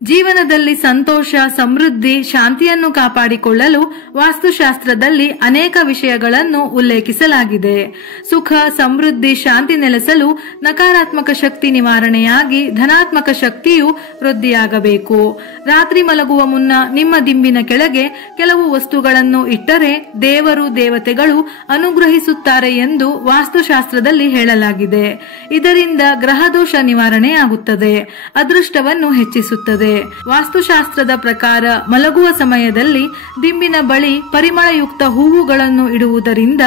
ಜೀವನದಲ್ಲಿ ಸಂತೋಷ, ಸಮೃದ್ಧಿ, ಶಾಂತಿಯನ್ನು ಕಾಪಾಡಿಕೊಳ್ಳಲು ವಾಸ್ತುಶಾಸ್ತ್ರದಲ್ಲಿ ಅನೇಕ ವಿಷಯಗಳನ್ನು ಉಲ್ಲೇಖಿಸಲಾಗಿದೆ. ಸುಖ, ಸಮೃದ್ಧಿ, ಶಾಂತಿ ನೆಲೆಸಲು ನಕಾರಾತ್ಮಕ ಶಕ್ತಿ ನಿವಾರಣೆಯಾಗಿ ಧನಾತ್ಮಕ ಶಕ್ತಿಯು ವೃದ್ಧಿಯಾಗಬೇಕು. ರಾತ್ರಿ ಮಲಗುವ ಮುನ್ನ ನಿಮ್ಮ ದಿಂಬಿನ ಕೆಳಗೆ ಕೆಲವು ವಸ್ತುಗಳನ್ನು ಇಟ್ಟರೆ ದೇವರು, ದೇವತೆಗಳು ಅನುಗ್ರಹಿಸುತ್ತಾರೆ ಎಂದು ವಾಸ್ತುಶಾಸ್ತ್ರದಲ್ಲಿ ಹೇಳಲಾಗಿದೆ. ಇದರಿಂದ ಗ್ರಹದೋಷ ನಿವಾರಣೆಯಾಗುತ್ತದೆ, ಅದೃಷ್ಟವನ್ನು ಹೆಚ್ಚಿಸುತ್ತದೆ. ವಾಸ್ತುಶಾಸ್ತ್ರದ ಪ್ರಕಾರ ಮಲಗುವ ಸಮಯದಲ್ಲಿ ದಿಂಬಿನ ಬಳಿ ಪರಿಮಳಯುಕ್ತ ಹೂವುಗಳನ್ನು ಇಡುವುದರಿಂದ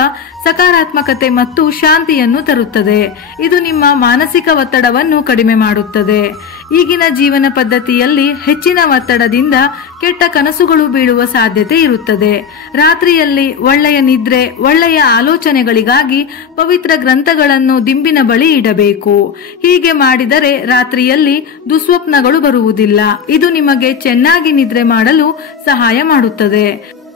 ಸಕಾರಾತ್ಮಕತೆ ಮತ್ತು ಶಾಂತಿಯನ್ನು ತರುತ್ತದೆ. ಇದು ನಿಮ್ಮ ಮಾನಸಿಕ ಒತ್ತಡವನ್ನು ಕಡಿಮೆ ಮಾಡುತ್ತದೆ. ಈಗಿನ ಜೀವನ ಪದ್ಧತಿಯಲ್ಲಿ ಹೆಚ್ಚಿನ ಒತ್ತಡದಿಂದ ಕೆಟ್ಟ ಕನಸುಗಳು ಬೀಳುವ ಸಾಧ್ಯತೆ ಇರುತ್ತದೆ. ರಾತ್ರಿಯಲ್ಲಿ ಒಳ್ಳೆಯ ನಿದ್ರೆ, ಒಳ್ಳೆಯ ಆಲೋಚನೆಗಳಿಗಾಗಿ ಪವಿತ್ರ ಗ್ರಂಥಗಳನ್ನು ದಿಂಬಿನ ಬಳಿ ಇಡಬೇಕು. ಹೀಗೆ ಮಾಡಿದರೆ ರಾತ್ರಿಯಲ್ಲಿ ದುಸ್ವಪ್ನಗಳು ಬರುವುದಿಲ್ಲ. ಇದು ನಿಮಗೆ ಚೆನ್ನಾಗಿ ನಿದ್ರೆ ಮಾಡಲು ಸಹಾಯ ಮಾಡುತ್ತದೆ.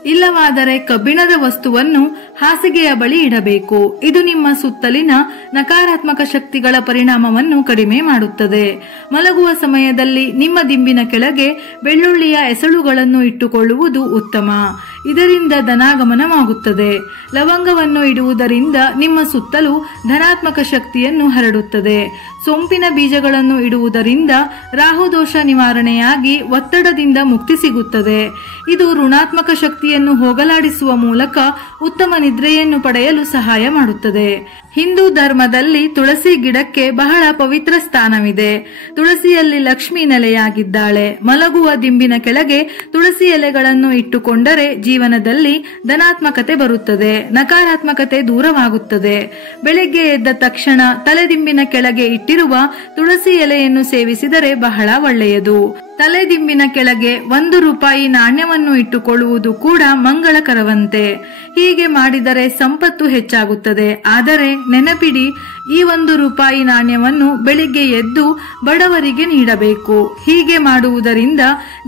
ಇಲ್ಲವಾದರೆ ಕಬ್ಬಿಣದ ವಸ್ತುವನ್ನು ಹಾಸಿಗೆಯ ಬಳಿ ಇಡಬೇಕು. ಇದು ನಿಮ್ಮ ಸುತ್ತಲಿನ ನಕಾರಾತ್ಮಕ ಶಕ್ತಿಗಳ ಪರಿಣಾಮವನ್ನು ಕಡಿಮೆ ಮಾಡುತ್ತದೆ. ಮಲಗುವ ಸಮಯದಲ್ಲಿ ನಿಮ್ಮ ದಿಂಬಿನ ಕೆಳಗೆ ಬೆಳ್ಳುಳ್ಳಿಯ ಎಸಳುಗಳನ್ನು ಇಟ್ಟುಕೊಳ್ಳುವುದು ಉತ್ತಮ. ಇದರಿಂದ ಧನಾಗಮನವಾಗುತ್ತದೆ. ಲವಂಗವನ್ನು ಇಡುವುದರಿಂದ ನಿಮ್ಮ ಸುತ್ತಲೂ ಧನಾತ್ಮಕ ಶಕ್ತಿಯನ್ನು ಹರಡುತ್ತದೆ. ಸೊಂಪಿನ ಬೀಜಗಳನ್ನು ಇಡುವುದರಿಂದ ರಾಹುದೋಷ ನಿವಾರಣೆಯಾಗಿ ಒತ್ತಡದಿಂದ ಮುಕ್ತಿ ಸಿಗುತ್ತದೆ. ಇದು ಋಣಾತ್ಮಕ ಶಕ್ತಿಯನ್ನು ಹೋಗಲಾಡಿಸುವ ಮೂಲಕ ಉತ್ತಮ ನಿದ್ರೆಯನ್ನು ಪಡೆಯಲು ಸಹಾಯ ಮಾಡುತ್ತದೆ. ಹಿಂದೂ ಧರ್ಮದಲ್ಲಿ ತುಳಸಿ ಗಿಡಕ್ಕೆ ಬಹಳ ಪವಿತ್ರ ಸ್ಥಾನವಿದೆ. ತುಳಸಿಯಲ್ಲಿ ಲಕ್ಷ್ಮಿ ನೆಲೆಯಾಗಿದ್ದಾಳೆ. ಮಲಗುವ ದಿಂಬಿನ ಕೆಳಗೆ ತುಳಸಿ ಎಲೆಗಳನ್ನು ಇಟ್ಟುಕೊಂಡರೆ ಜೀವನದಲ್ಲಿ ಧನಾತ್ಮಕತೆ ಬರುತ್ತದೆ, ನಕಾರಾತ್ಮಕತೆ ದೂರವಾಗುತ್ತದೆ. ಬೆಳಗ್ಗೆ ಎದ್ದ ತಕ್ಷಣ ತಲೆದಿಂಬಿನ ಕೆಳಗೆ ಇಟ್ಟಿರುವ ತುಳಸಿ ಎಲೆಯನ್ನು ಸೇವಿಸಿದರೆ ಬಹಳ ಒಳ್ಳೆಯದು. ತಲೆದಿಂಬಿನ ಕೆಳಗೆ 1 ರೂಪಾಯಿ ನಾಣ್ಯವನ್ನು ಇಟ್ಟುಕೊಳ್ಳುವುದು ಕೂಡ ಮಂಗಳಕರವಂತೆ. ಹೀಗೆ ಮಾಡಿದರೆ ಸಂಪತ್ತು ಹೆಚ್ಚಾಗುತ್ತದೆ. ಆದರೆ ನೆನಪಿಡಿ, ಈ 1 ರೂಪಾಯಿ ನಾಣ್ಯವನ್ನು ಬೆಳಿಗ್ಗೆ ಎದ್ದು ಬಡವರಿಗೆ ನೀಡಬೇಕು. ಹೀಗೆ ಮಾಡುವುದರಿಂದ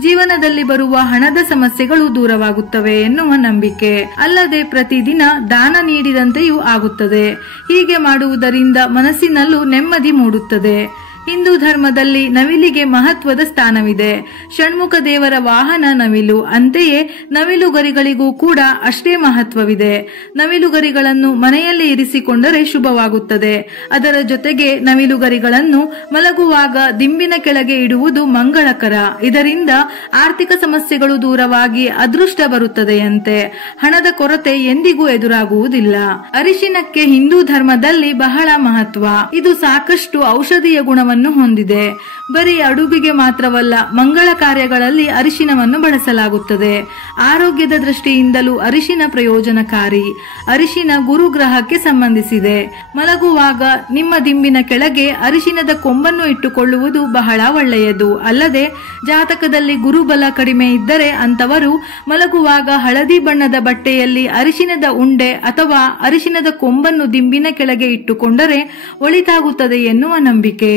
ಜೀವನದಲ್ಲಿ ಬರುವ ಹಣದ ಸಮಸ್ಯೆಗಳು ದೂರವಾಗುತ್ತವೆ ಎನ್ನುವ ನಂಬಿಕೆ. ಅಲ್ಲದೆ ಪ್ರತಿದಿನ ದಾನ ನೀಡಿದಂತೆಯೂ ಆಗುತ್ತದೆ. ಹೀಗೆ ಮಾಡುವುದರಿಂದ ಮನಸ್ಸಿನಲ್ಲೂ ನೆಮ್ಮದಿ ಮೂಡುತ್ತದೆ. ಹಿಂದೂ ಧರ್ಮದಲ್ಲಿ ನವಿಲಿಗೆ ಮಹತ್ವದ ಸ್ಥಾನವಿದೆ. ಷಣ್ಮುಖ ದೇವರ ವಾಹನ ನವಿಲು. ಅಂತೆಯೇ ನವಿಲುಗರಿಗಳಿಗೂ ಕೂಡ ಅಷ್ಟೇ ಮಹತ್ವವಿದೆ. ನವಿಲುಗರಿಗಳನ್ನು ಮನೆಯಲ್ಲಿ ಇರಿಸಿಕೊಂಡರೆ ಶುಭವಾಗುತ್ತದೆ. ಅದರ ಜೊತೆಗೆ ನವಿಲುಗರಿಗಳನ್ನು ಮಲಗುವಾಗ ದಿಂಬಿನ ಕೆಳಗೆ ಇಡುವುದು ಮಂಗಳಕರ. ಇದರಿಂದ ಆರ್ಥಿಕ ಸಮಸ್ಯೆಗಳು ದೂರವಾಗಿ ಅದೃಷ್ಟ ಬರುತ್ತದೆಯಂತೆ. ಹಣದ ಕೊರತೆ ಎಂದಿಗೂ ಎದುರಾಗುವುದಿಲ್ಲ. ಅರಿಶಿನಕ್ಕೆ ಹಿಂದೂ ಧರ್ಮದಲ್ಲಿ ಬಹಳ ಮಹತ್ವ. ಇದು ಸಾಕಷ್ಟು ಔಷಧೀಯ ಗುಣವನ್ನು ಹೊಂದಿದೆ. ಬರೀ ಅಡುಗೆಗೆ ಮಾತ್ರವಲ್ಲ, ಮಂಗಳ ಕಾರ್ಯಗಳಲ್ಲಿ ಅರಿಶಿನವನ್ನು ಬಳಸಲಾಗುತ್ತದೆ. ಆರೋಗ್ಯದ ದೃಷ್ಟಿಯಿಂದಲೂ ಅರಿಶಿನ ಪ್ರಯೋಜನಕಾರಿ. ಅರಿಶಿನ ಗುರುಗ್ರಹಕ್ಕೆ ಸಂಬಂಧಿಸಿದೆ. ಮಲಗುವಾಗ ನಿಮ್ಮ ದಿಂಬಿನ ಕೆಳಗೆ ಅರಿಶಿನದ ಕೊಂಬನ್ನು ಇಟ್ಟುಕೊಳ್ಳುವುದು ಬಹಳ ಒಳ್ಳೆಯದು. ಅಲ್ಲದೆ ಜಾತಕದಲ್ಲಿ ಗುರುಬಲ ಕಡಿಮೆ ಇದ್ದರೆ ಅಂತವರು ಮಲಗುವಾಗ ಹಳದಿ ಬಣ್ಣದ ಬಟ್ಟೆಯಲ್ಲಿ ಅರಿಶಿನದ ಉಂಡೆ ಅಥವಾ ಅರಿಶಿನದ ಕೊಂಬನ್ನು ದಿಂಬಿನ ಕೆಳಗೆ ಇಟ್ಟುಕೊಂಡರೆ ಒಳಿತಾಗುತ್ತದೆ ಎನ್ನುವ ನಂಬಿಕೆ.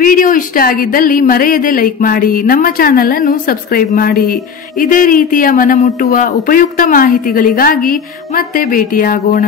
ವಿಡಿಯೋ ಇಷ್ಟ ಆಗಿದ್ದಲ್ಲಿ ಮರೆಯದೆ ಲೈಕ್ ಮಾಡಿ, ನಮ್ಮ ಚಾನೆಲ್ ಅನ್ನು ಸಬ್ಸ್ಕ್ರೈಬ್ ಮಾಡಿ. ಇದೇ ರೀತಿಯ ಮನಮುಟ್ಟುವ ಉಪಯುಕ್ತ ಮಾಹಿತಿಗಳಿಗಾಗಿ ಮತ್ತೆ ಭೇಟಿಯಾಗೋಣ.